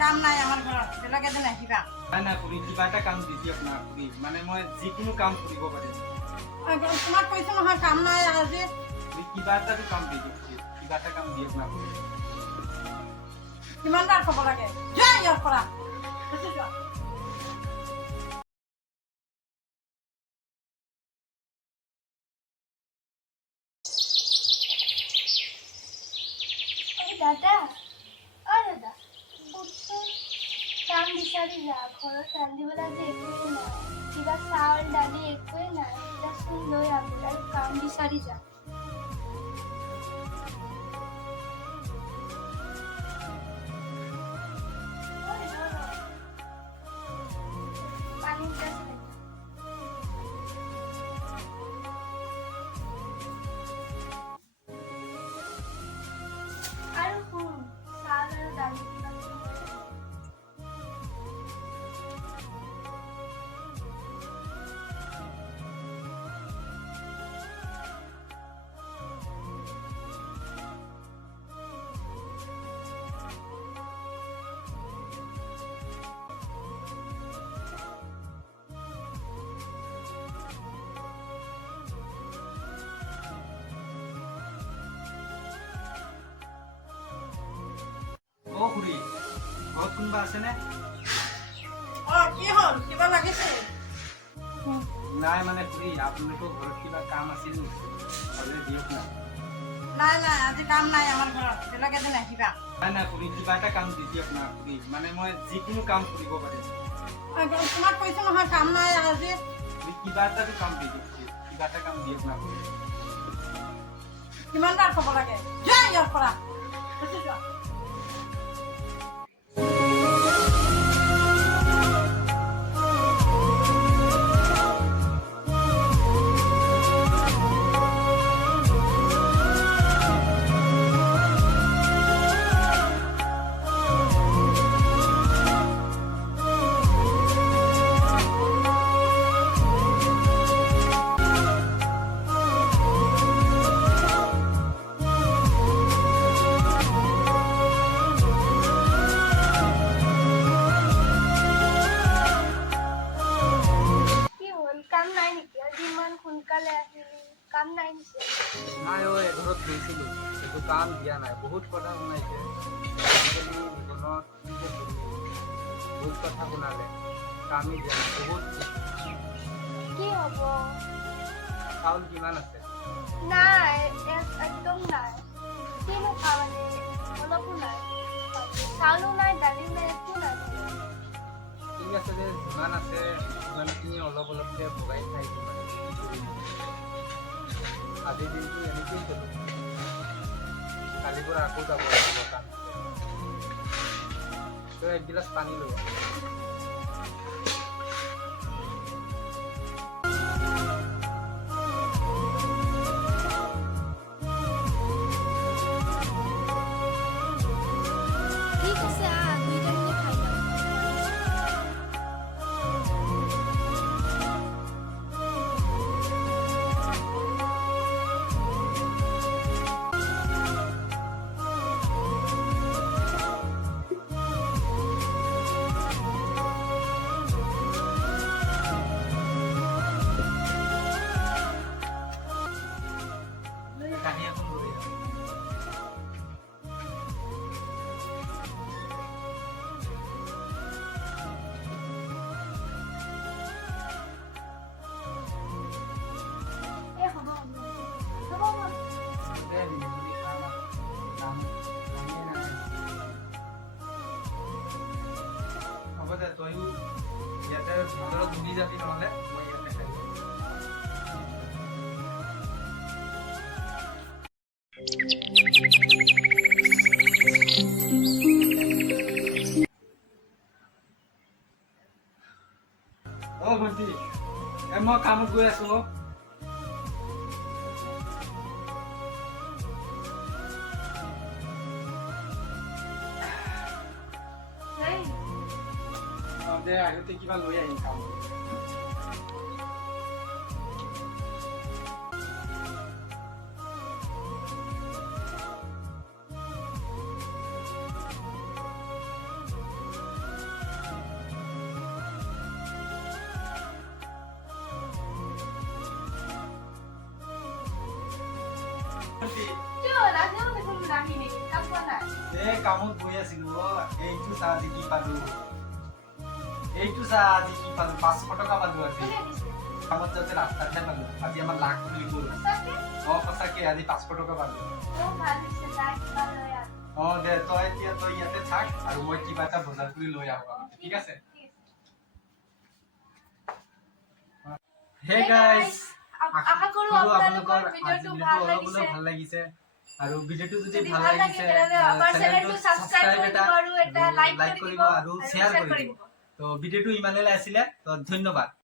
কাম নাই আমাৰ ঘৰত, বেলেগ এদিন আহিবা। নাই নাই খুৰী, কিবা এটা কাম দি দিয়ক না খুৰী, মানে মই যিকোনো কাম কৰিব পাৰিম। তোমাক কৈছো নহয় কাম নাই আজি। খুৰী কিবা এটা কাম দি দিয়ক, কিবা এটা কাম দিয়ক না খুৰী। কিমান বাৰ ক'ব লাগে, যোৱা ইয়াৰ পৰা। গুচি যোৱা। দাদা, দাদা উঠচোন, কাম বিচাৰি যা। ঘৰত ৰান্ধিবলৈ আজি একোৱেই নাই, কিবা চাউল দালি একোৱেই নাই। দেচোন লৈ আহোঁ আৰু কাম বিচাৰি যা। পানী গ্লাছ খাই যা। আৰু শুন, চাউল আৰু দালি কিবা কিবি লৈ আহ। অ' খুৰী, ঘৰত কোনোবা আছেনে? কি হ'ল, কিবা লাগিছিল? নাই মানে খুৰী, আপোনালোকৰ ঘৰত কিবা কাম আছিল নেকি? হ'লে দিয়ক না। নাই নাই আজি কাম নাই আমাৰ ঘৰত, বেলেগ এদিন আহিবা। নাই নাই খুৰী, কিবা এটা কাম দি দিয়ক না খুৰী, মানে মই যিকোনো কাম কৰিব পাৰিম। তোমাক কৈছো নহয় কাম নাই আজি। খুৰী কিবা এটা কাম দি দিয়ক, কিবা এটা কাম দিয়ক না খুৰী। কিমান বাৰ ক'ব লাগে, যোৱা ইয়াৰ পৰা। গুচি যোৱা। কাম নাই নেকি? আজি ইমান সোনকালে আহিলি, কাম নাই নেকি? নাই ঐ, ঘৰত গৈছিলোঁ, একো কাম দিয়া নাই, বহুত কথা শুনাইছে। আজিকালি জীৱনত কি যে কৰিম, বহুত কথা শুনালে, কামেই দিয়া নাই, বহুত। কি হ'ব? চাউল কিমান আছে? নাই, একদম নাই। কিনো খাম মানে, অলপো নাই। চাউলো নাই, দালিও নাই, একো নাই। ঠিক আছে দে, যিমান আছে সিমানখিনি অলপ অলপকৈ ভগাই খাই দিম। আজিৰ দিনটো এনেকেই চলোঁ, কালিৰ পৰা আকৌ যাব লাগিব কাম। তই একগিলাচ পানী লৈ আহ। ঠিক আছে, দুইটা মিলি খাই লওঁ। কাহি এখন লৈ আহ। দে, নিমুলি খাম আৰু। কামেই নাই। হ'ব দে, তইও ইয়াতে ভিতৰত ঘূৰি যাবি, নহ'লে মই ইয়াতে খাই যাম। অ ভণ্টি, মই কামত গৈ আছো। দে, আগতে কিবা লৈ আহিম কাম। কামত গৈ আছিলো এইটো চা আজি কি পালো এইটো চা আজি কি পালো 500 টকা পালো আজি কোনে দিছে কামত যাতে ৰাস্তাতে পালো আজি আমাৰ লাখ খুলি গ'ল সঁচাকে সঁচাকে আজি 500 টকা পালো ভাল হৈছে যাই কিবা লৈ আহ দে তই ইয়াতে থাক আৰু মই কিবা এটা বজাৰ কৰি লৈ আহো ঠিক আছে হে গাইস আশা কৰো আপোনালোকৰ ভিডিওটো ভাল লাগিছে আৰু ভিডিওটো যদি যদি ভাল ভাল লাগিছে লাগে তেতিয়াহ'লে আমাৰ চেনেলটো সাবস্ক্ৰাইব কৰিব আৰু এটা লাইক কৰিব আৰু শ্বেয়াৰ কৰিব তো ভিডিওটো ইমানেলৈ আছিলে তো ধন্যবাদ